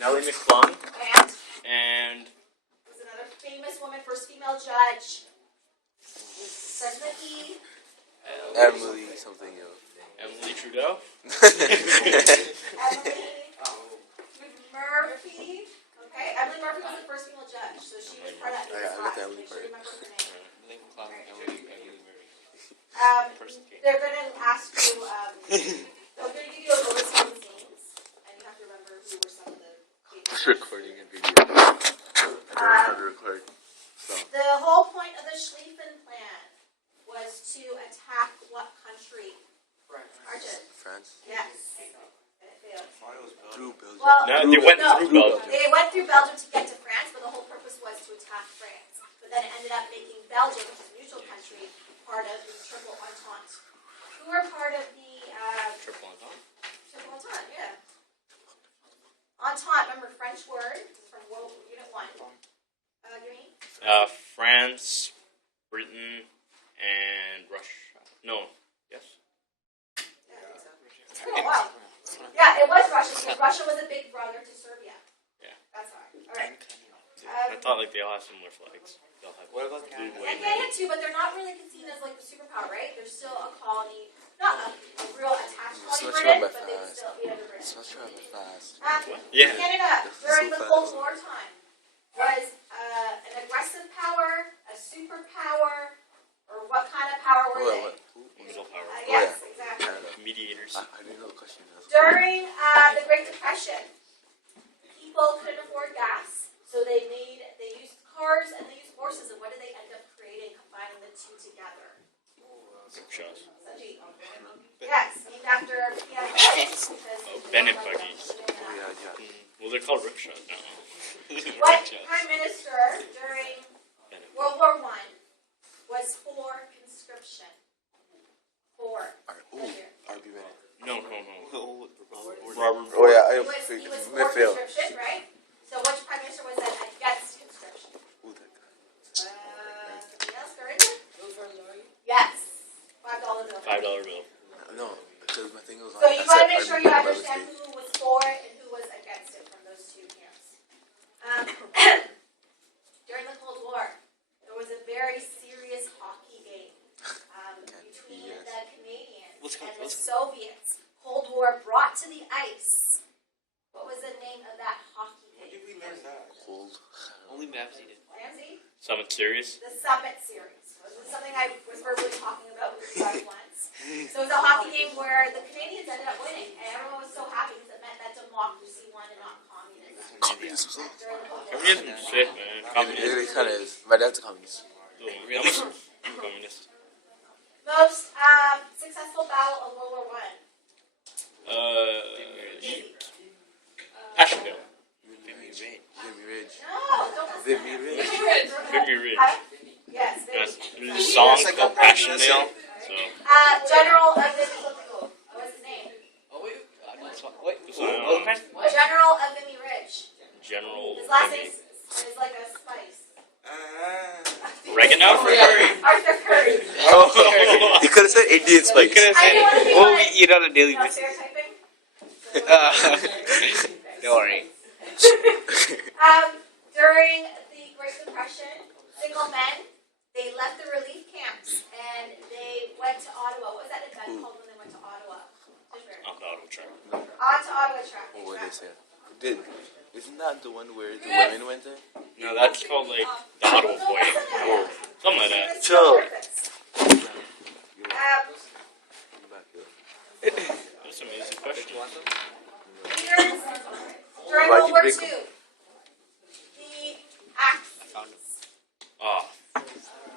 Nellie McClung. And was another famous woman, first female judge. Starts with an E. Emily something else. Emily Trudeau. Emily Murphy. Okay, Emily Murphy was the first female judge, so she was part of that. I got the Emily Make sure you part. remember her name. First kid. They're going to ask you, they're going to give you a list of these names, and you have to remember who were some of the It's recording a video. I don't know how to record. So. The whole point of the Schlieffen Plan was to attack what country? Arjun. France? Yes. And it failed. Through Belgium. Well, No, they went no, through Belgium. they went through Belgium to get to France, but the whole purpose was to attack France. But then it ended up making Belgium, which is a neutral country, part of the Triple Entente. Who were part of the Triple Entente. Triple Entente? Yeah. Entente, remember French word? This is from World Unit 1. Give me. France, Britain, and Russia. No. Yes. Yeah, I think so. It's been a while. Yeah, it was Russia, because Russia was a big brother to Serbia. Yeah. That's why. All right. I thought like they all have similar flags. They'll have What about blue, Canada? white, And Canada too, but they're not really seen as like the superpower, right? They're still a colony, not a real attached colony Let's Britain, try but they would fast. still be under Britain. So let's try it fast. Yeah. Canada during the So Cold fast. War time was an aggressive power, a superpower, or what kind of power were they? What? Middle power. Yes, yeah. exactly. Canada. Mediators. I didn't know the question was. During the Great Depression, people couldn't afford gas, so they used cars and they used horses. And what did they end up creating? Combining the two together. Rickshaws. Sanjeev. Yes, named after PMS. Bennett buggies. Yeah. Well, they're called rickshaws now. What prime minister during World War I was for conscription? For. R.B. Bennett. No. Robert. Oh yeah, He was for Mayfield. conscription, right? So which prime minister was that against conscription? Ooh, that guy. Something else, Corinne? Yes. $5 bill. $5 bill. No, because my thing was. So you gotta make sure you understand who was for it and who was against it from those two camps. During the Cold War, there was a very serious hockey game between the Canadians and the Soviets. Cold War brought to the ice. What was the name of that hockey When game? did we learn that? Cold. Only Mavsy did. Ramsey? Something serious. The Summit Series. This is something I was verbally talking about with you guys once. So it was a hockey game where the Canadians ended up winning, and everyone was so happy because it meant that democracy won and not communism. Communism. During the Cold War. Communism is shit, man. Communism. It kind of is. My dad's a communist. Really? I'm a communist. Most successful battle of World War I. Passchendaele. Vimy Ridge. No, don't listen. Vimy Ridge. Vimy Ridge. Huh? Yes, Yes. Vimy. There's a song called Passchendaele. So. General of Vimy. What's his name? Oh wait. General of Vimy Ridge. General. His last name Vimy. is like a spice. Oregano? Arthur Curry. Oh, you could have said Indian spikes. I didn't want to be What like, we eat on a daily no, basis. stereotyping. Don't worry. During the Great Depression, single men, they left the relief camps and they went to Ottawa. What was that event called when they went to Ottawa? On the auto track. On to Ottawa track. What would they say? Isn't that the one where the women went there? No, that's called like the Ottawa Boy. Something like that. Chill. That's an amazing question. Leaders during Why'd World you War break II, them? the Axis. Oh,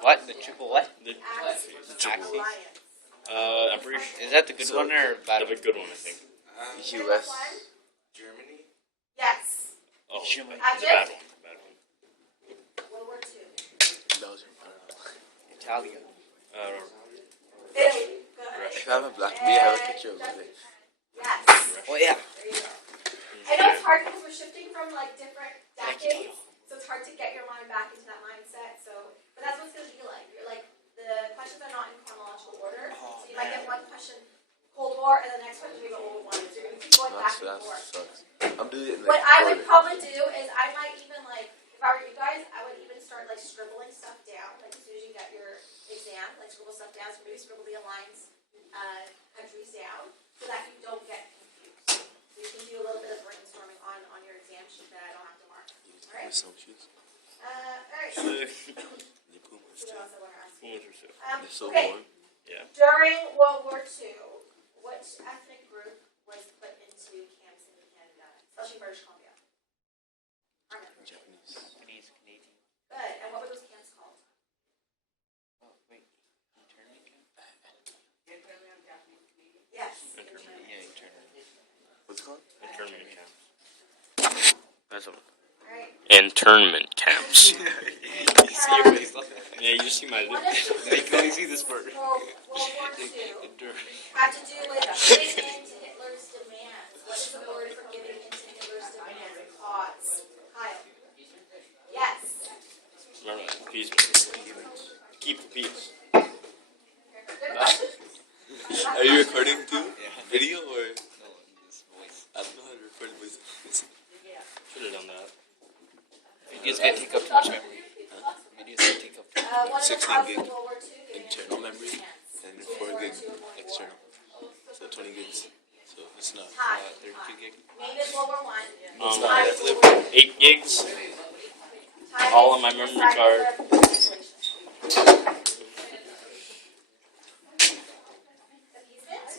What? The triple what? the, Axis. Axis? Alliance. I'm pretty sure. Is that the good one or bad That's one? a good one, I think. U.S. Germany? Yes. Oh, Germany. the bad one. The bad one. World War II. Belgium. I don't know. Italian. Italy. Good. If I have a black bee, I have a picture of it. Yes. Oh yeah. There you go. I know it's hard because we're shifting from like different decades, so it's hard to get your mind back into that mindset. So, but that's what it's going to be like. You're like the questions are not in chronological order, so you might get one question Cold War, and the next question you go World War I. So you're going to keep going back and That forth. sucks. I'm doing it in What like I would recording. probably do is I might even like, if I were you guys, I would even start like scribbling stuff down. Like as soon as you get your exam, like scribble stuff down. So maybe scribble the lines, countries down, so that you don't get confused. So you can do a little bit of brainstorming on your exam sheet that I don't have to mark. All right. Some shoes. All right. The Pumas So too. what else I want to ask you? They're so Okay. warm. During World War II, which ethnic group was put into camps in Canada, especially British Columbia? Japanese. Japanese, Canadian. Good. And what were those camps called? Oh, wait. Internment camp? Yes. Yeah, internment. What's it called? Internment camps. That's what. All right. Internment camps. You see your face like that. Yeah, you see my One lip. of the You can only see this part. World War II Endure. had to do with giving in to Hitler's demands. What is the word for giving in to Hitler's demands? Cause. Kyle. Yes. Remember, appeasement. Keep the peace. Good question. Are you recording too? Yeah. Video or? No, this voice. I don't know how to record voice. Should have done that. Videos get take up too much memory. Videos get take up too much. One of the 16 causes gig of World War II giving in to internal Hitler's memory demands. and 4 gig external. So 20 gigs. So it's not. Time. 32 gig. Name is World War I. It's not. Time That's is live. World War II. 8 gigs. Time All is on my memory decided card. for translation. Appeasement.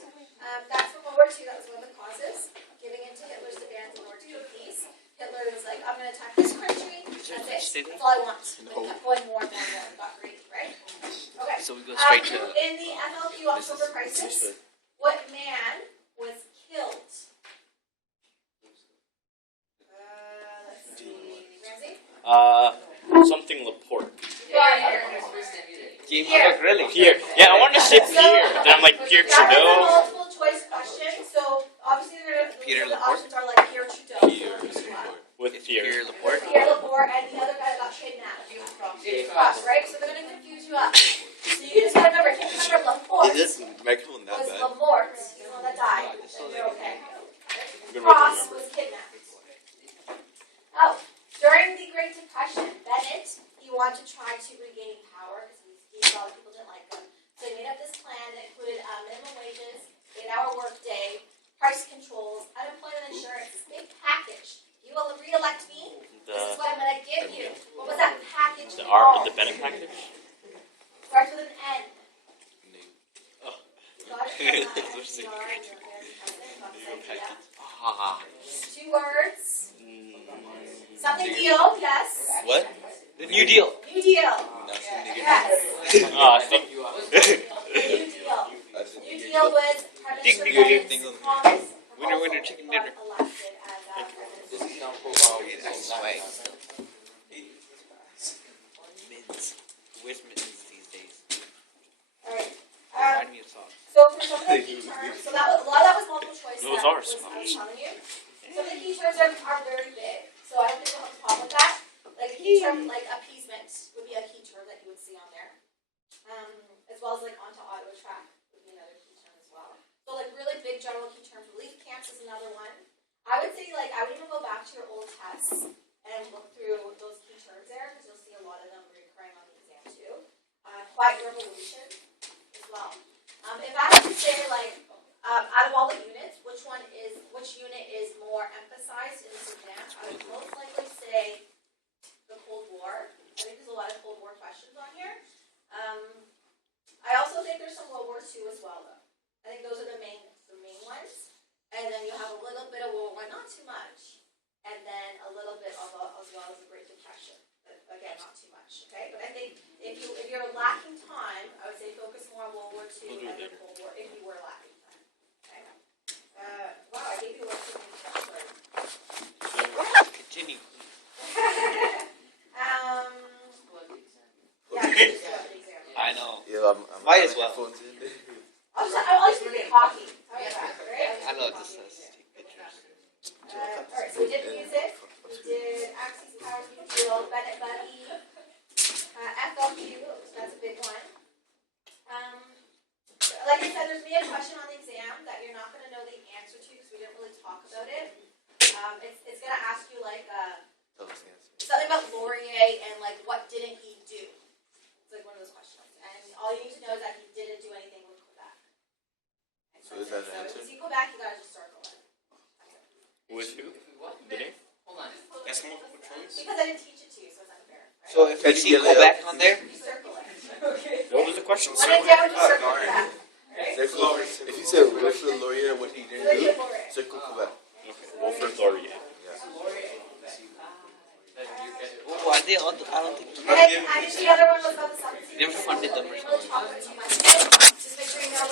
That's from World War II. That was one of the causes. Giving in to Hitler's demands in order to keep peace. Hitler was like, I'm going to attack this country. That's it. That's all I want. And it kept going more and more and more. It got greedy, right? Okay. So we go straight to. In the MLQ October Crisis, what man was killed? Let's see. Ramsey? Something Laporte. Game Here. of really. Pierre. Yeah, I wanted to say Pierre. Then I'm like, Pierre That was a Trudeau. multiple choice question, so obviously Peter the Laporte? options are like Pierre Trudeau. Here. With Pierre. Pierre Laporte. Pierre Laporte and the other guy that got kidnapped. Right? So they're going to confuse you up. So you just got to remember, can't remember Laporte Is this microphone that was bad? Lamort, the one that died. And you're okay. Good way to Cross remember. was kidnapped. Oh, during the Great Depression, Bennett, he wanted to try to regain power because he saw that people didn't like him. So he made up this plan that included minimum wages, 8-hour workday, price controls, unemployment insurance, big package. You will re-elect me. This is what I'm going to give you. What was that package called? The Bennett package? Starts with an N. Oh. Got it? Ah. 2 words. Something deal, yes. What? The New Deal. New Deal. National nigger. Yes. I think New Deal. That's the New nigger Deal was Prime Dig Minister nigger. Bennett's promise. Winner, winner, chicken dinner. Elected as Prime Minister. Swag. Mittens. Where's mittens these days? Alright. Remind me of songs. So for some of the key terms, so that was, a lot of that was multiple choice. Those that are was, I was songs. telling you. Some of the key terms are very big, so I don't think we'll have a problem with that. Like a key term, like appeasement would be a key term that you would see on there. As well as like onto auto track would be another key term as well. So like really big general key terms. Relief camps is another one. I would say like I would even go back to your old tests and look through those key terms there because you'll see a lot of them recurring on the exam too. Quiet revolution as well. If I had to say like out of all the units, which unit is more emphasized in this exam, I would most likely say the Cold War. I think there's a lot of Cold War questions on here. I also think there's some World War II as well, though. I think those are the main ones. And then you'll have a little bit of World War I, not too much, and then a little bit of as well as the Great Depression. But again, not too much. Okay, but I think if you're lacking time, I would say focus more on World War II We'll do and it the Cold War if you were lacking time. Okay. Wow, I gave you a lot of Continue. Yeah, just about the exam. I know. Yeah, I'm Might having as well. headphones in. I'll just read hockey. How about that, right? I know this says take pictures. Alright, so we did music, we did Axis Powers, New Deal, Bennett Buddy, FLQ, so that's a big one. Like I said, there's maybe a question on the exam that you're not going to know the answer to because we didn't really talk about it. It's So if you see Quebec on there, What was the question? When in doubt, just circle back. Circle. If you said Wilfrid Laurier and what he didn't do, circle Quebec. Okay, Wilfrid Laurier. oh, are they all? I don't think And then, the other one was about the 17th. they never funded them or something. Chocolate too much. Just make sure you know